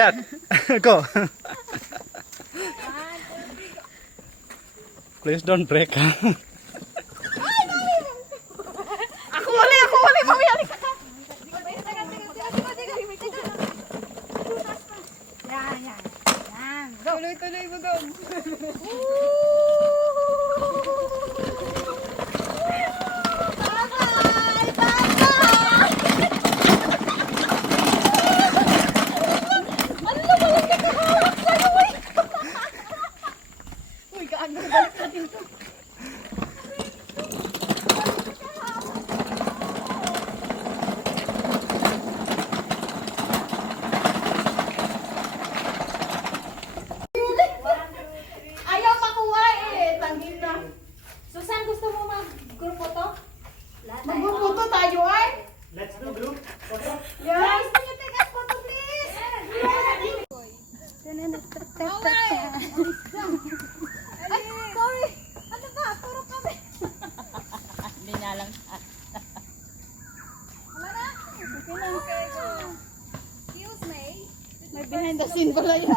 Go. Please don't break. Ako uli, mami, halika. Yan. Tuloy mo doon. Ayaw makuha eh. Tangin na. Susan, gusto mo mag-grupo to? Magpuputo tayo ay. Let's do group photo. Yes. Can you take a photo, please? Ay, sorry. Ano ba? Turo kami. Hindi niya lang. Wala na. Okay na. Excuse me. May behind the scene pala yan.